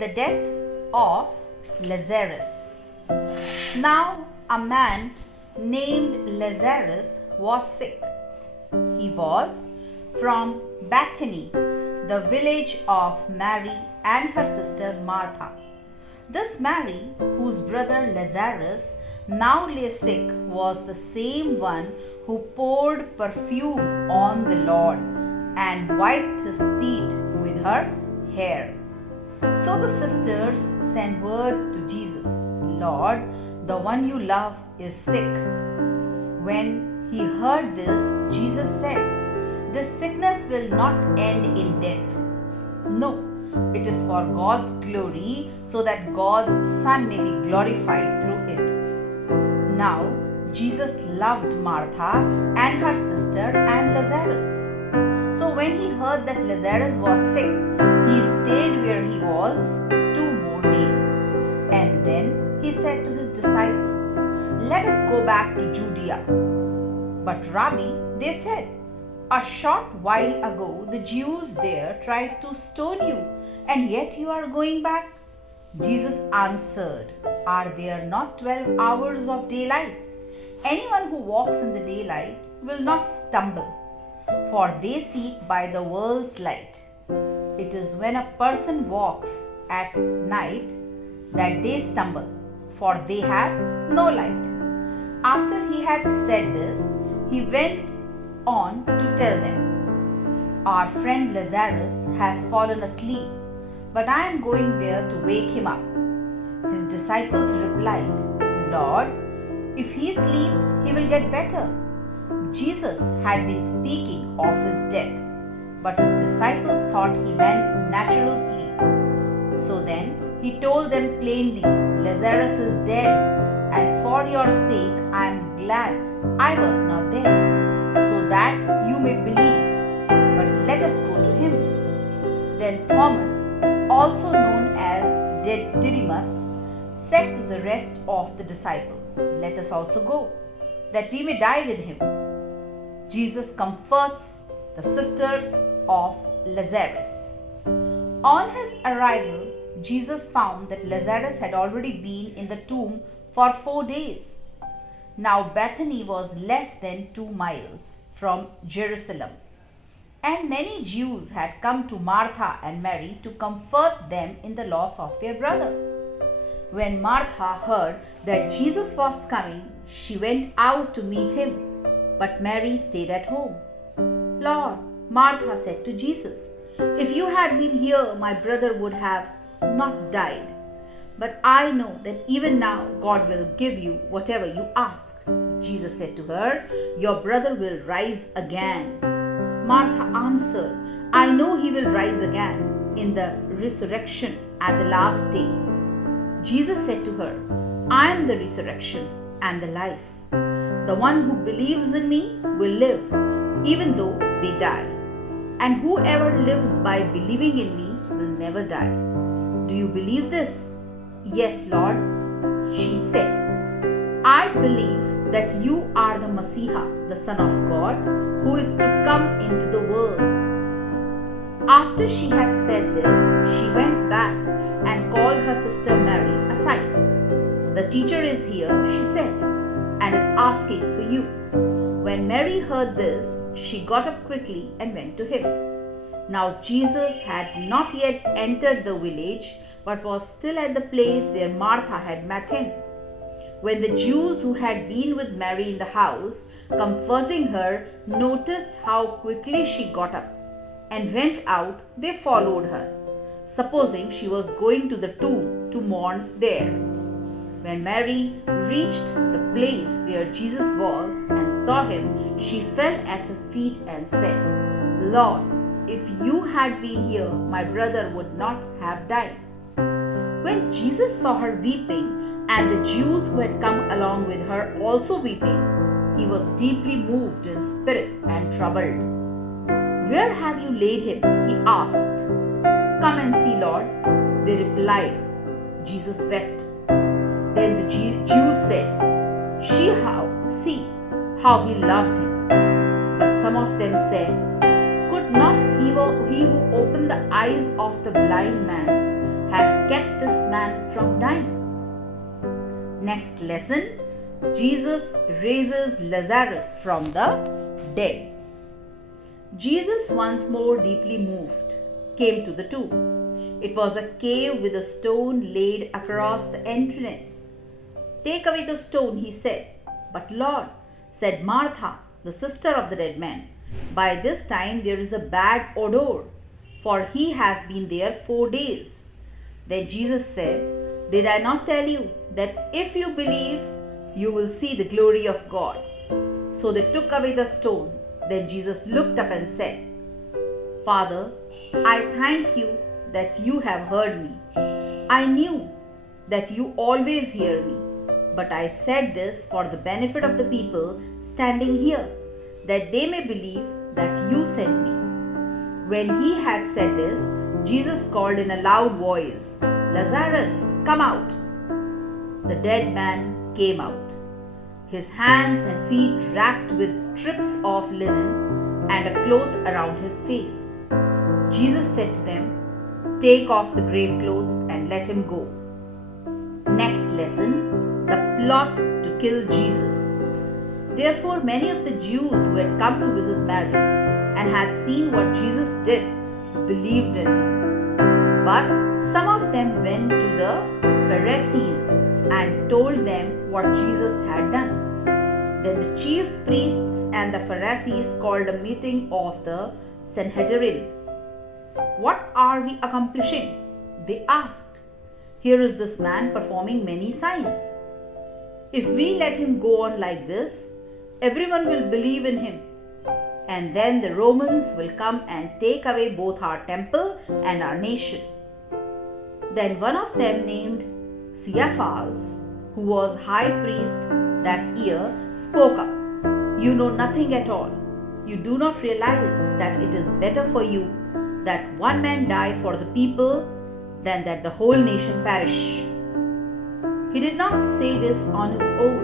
The death of Lazarus. Now a man named Lazarus was sick. He was from Bethany, the village of Mary and her sister Martha. This Mary, whose brother Lazarus now lay sick, was the same one who poured perfume on the Lord and wiped his feet with her hair. So the sisters sent word to Jesus, Lord, the one you love is sick. When he heard this, Jesus said, this sickness will not end in death. No, it is for God's glory, so that God's Son may be glorified through it. Now, Jesus loved Martha and her sister and Lazarus. So when he heard that Lazarus was sick, he stayed where he was 2 more days. And then he said to his disciples, let us go back to Judea. But Rabbi, they said, a short while ago the Jews there tried to stone you, and yet you are going back? Jesus answered, are there not 12 hours of daylight? Anyone who walks in the daylight will not stumble, for they seek by the world's light. It is when a person walks at night that they stumble, for they have no light. After he had said this, he went on to tell them, our friend Lazarus has fallen asleep, but I am going there to wake him up. His disciples replied, Lord, if he sleeps, he will get better. Jesus had been speaking of his death, but his disciples thought he meant natural sleep. So then he told them plainly, Lazarus is dead, and for your sake I am glad I was not there, so that you may believe. But let us go to him. Then Thomas, also known as Didymus, said to the rest of the disciples, let us also go, that we may die with him. Jesus comforts the sisters of Lazarus. On his arrival, Jesus found that Lazarus had already been in the tomb for 4 days. Now Bethany was less than 2 miles from Jerusalem, and many Jews had come to Martha and Mary to comfort them in the loss of their brother. When Martha heard that Jesus was coming, she went out to meet him, but Mary stayed at home. Lord, Martha said to Jesus, if you had been here, my brother would have not died. But I know that even now God will give you whatever you ask. Jesus said to her, your brother will rise again. Martha answered, I know he will rise again in the resurrection at the last day. Jesus said to her, I am the resurrection and the life. The one who believes in me will live, even though they die. And whoever lives by believing in me will never die. Do you believe this? Yes, Lord, she said. I believe that you are the Messiah, the Son of God, who is to come into the world. After she had said this, she went back and called her sister Mary aside. The teacher is here, she said, and is asking for you. When Mary heard this, she got up quickly and went to him. Now Jesus had not yet entered the village, but was still at the place where Martha had met him. When the Jews who had been with Mary in the house, comforting her, noticed how quickly she got up and went out, they followed her, supposing she was going to the tomb to mourn there. When Mary reached the place where Jesus was and saw him, she fell at his feet and said, Lord, if you had been here, my brother would not have died. When Jesus saw her weeping, and the Jews who had come along with her also weeping, he was deeply moved in spirit and troubled. Where have you laid him? He asked. Come and see, Lord. They replied. Jesus wept. Then the Jews said, See how he loved him. But some of them said, Could not he who opened the eyes of the blind man have man from dying. Next lesson, Jesus raises Lazarus from the dead. Jesus, once more deeply moved, came to the tomb. It was a cave with a stone laid across the entrance. "Take away the stone," he said. "But Lord," said Martha, the sister of the dead man, "by this time there is a bad odor, for he has been there 4 days." Then Jesus said, "Did I not tell you that if you believe, you will see the glory of God?" So they took away the stone. Then Jesus looked up and said, "Father, I thank you that you have heard me. I knew that you always hear me, but I said this for the benefit of the people standing here, that they may believe that you sent me." When he had said this, Jesus called in a loud voice, "Lazarus, come out." The dead man came out, his hands and feet wrapped with strips of linen and a cloth around his face. Jesus said to them, "Take off the grave clothes and let him go." Next lesson, the plot to kill Jesus. Therefore, many of the Jews who had come to visit Mary and had seen what Jesus did believed in him. But some of them went to the Pharisees and told them what Jesus had done. Then the chief priests and the Pharisees called a meeting of the Sanhedrin. "What are we accomplishing?" they asked. "Here is this man performing many signs. If we let him go on like this, everyone will believe in him. And then the Romans will come and take away both our temple and our nation." Then one of them, named Caiaphas, who was high priest that year, spoke up. "You know nothing at all. You do not realize that it is better for you that one man die for the people than that the whole nation perish." He did not say this on his own,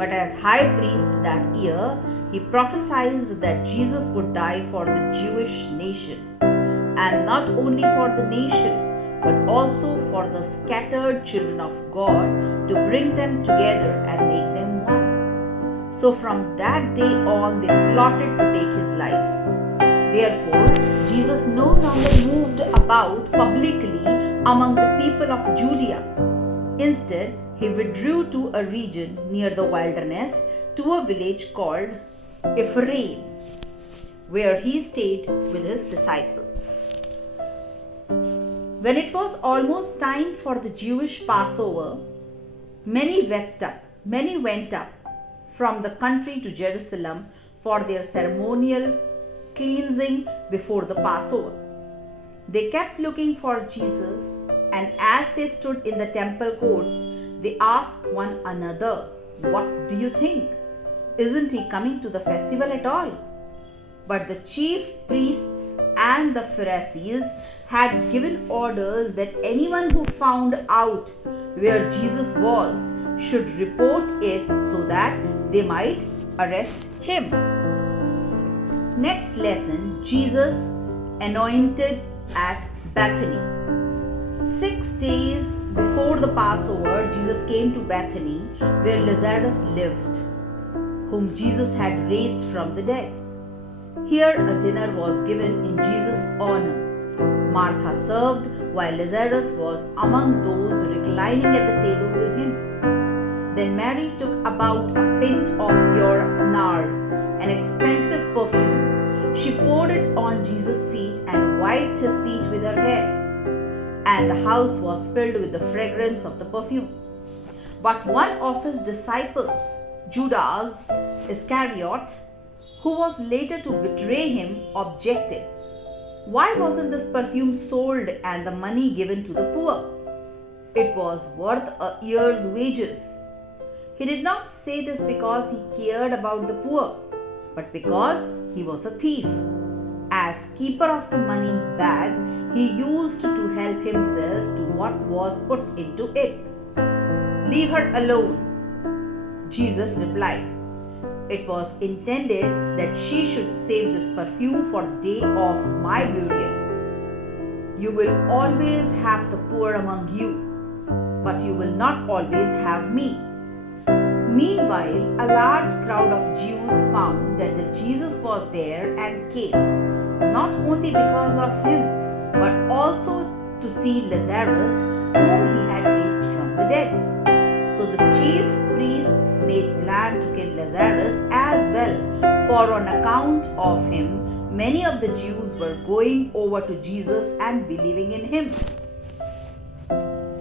but as high priest that year, he prophesied that Jesus would die for the Jewish nation, and not only for the nation, but also for the scattered children of God, to bring them together and make them one. So from that day on, they plotted to take his life. Therefore, Jesus no longer moved about publicly among the people of Judea. Instead, he withdrew to a region near the wilderness, to a village called Ephraim, where he stayed with his disciples. When it was almost time for the Jewish Passover, many went up from the country to Jerusalem for their ceremonial cleansing before the Passover. They kept looking for Jesus, and as they stood in the temple courts, they asked one another, "What do you think? Isn't he coming to the festival at all?" But the chief priests and the Pharisees had given orders that anyone who found out where Jesus was should report it so that they might arrest him. Next lesson, Jesus anointed at Bethany. 6 days before the Passover, Jesus came to Bethany, where Lazarus lived, whom Jesus had raised from the dead. Here a dinner was given in Jesus' honor. Martha served, while Lazarus was among those reclining at the table with him. Then Mary took about a pint of pure nard, an expensive perfume. She poured it on Jesus' feet and wiped his feet with her hair. And the house was filled with the fragrance of the perfume. But one of his disciples, Judas Iscariot, who was later to betray him, objected. "Why wasn't this perfume sold and the money given to the poor? It was worth a year's wages." He did not say this because he cared about the poor, but because he was a thief. As keeper of the money bag, he used to help himself to what was put into it. "Leave her alone," Jesus replied. "It was intended that she should save this perfume for the day of my burial. You will always have the poor among you, but you will not always have me." Meanwhile, a large crowd of Jews found that Jesus was there and came, not only because of him, but also to see Lazarus, whom he had raised from the dead. So the chief priests made plan to kill Lazarus as well, for on account of him, many of the Jews were going over to Jesus and believing in him.